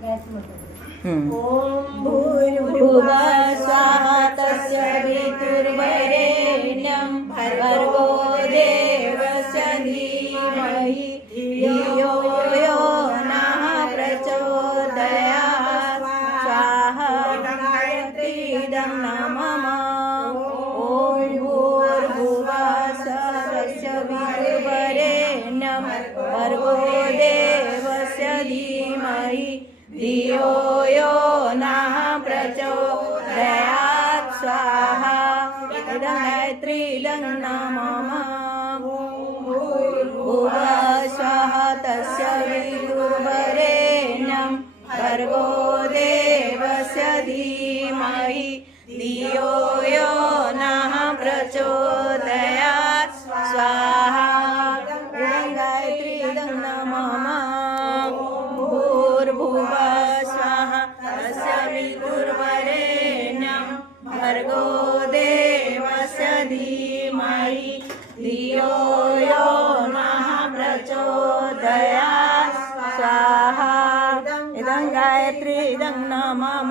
ॐ भूर्भुवः स्वः तस्य वितुर्वरेण्यं भर्गो देवस्य धीमहि धियो यो नः प्रचोदयात् स्वाहा गायत्रीदं नमः। ॐ भूर्भुवः स्वः तस्य वितुर्वरेण्यं भर्गो देवस्य धीमहि धियो यो नः प्रचोदयात् स्वाहा गायत्रीदं नमः। भूर्भुवः स्वः तस्य वितुर्वरेण्यं भर्गो देवस्य धीमहि धियो यो नः प्रचोदयात् स्वाहा गायत्रीदं नमः। भूर्भुवः स्वः तस्य वितुर्वरेण्यं भर्गो देवस्य धीमहि धियो यो नः प्रचोदयात् स्वाहा इदं गायत्रीदं नमः।